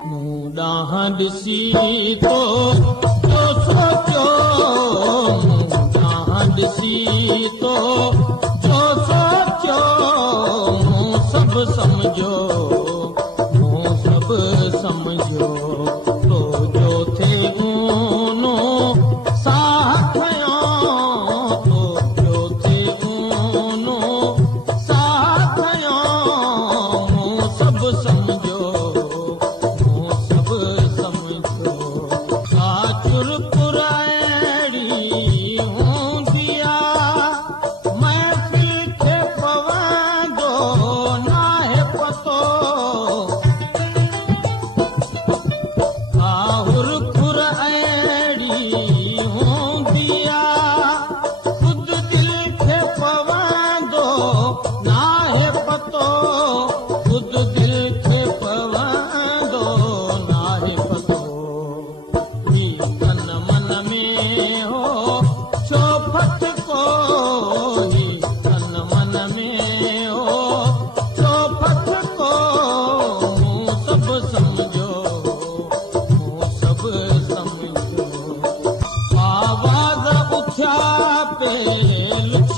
मूं ॾांहुं ॾिसी तो जो सोचियो, मूं ॾांहुं ॾिसी तो जो सोचियो, मूं सभु सम्झो, मूं सभु सम्झो, तो जो थे ऊनो साह खयो, तो जो थे ऊनो साह खयो, मूं सभु सम्झो, आवाज़ उठा पे लुछ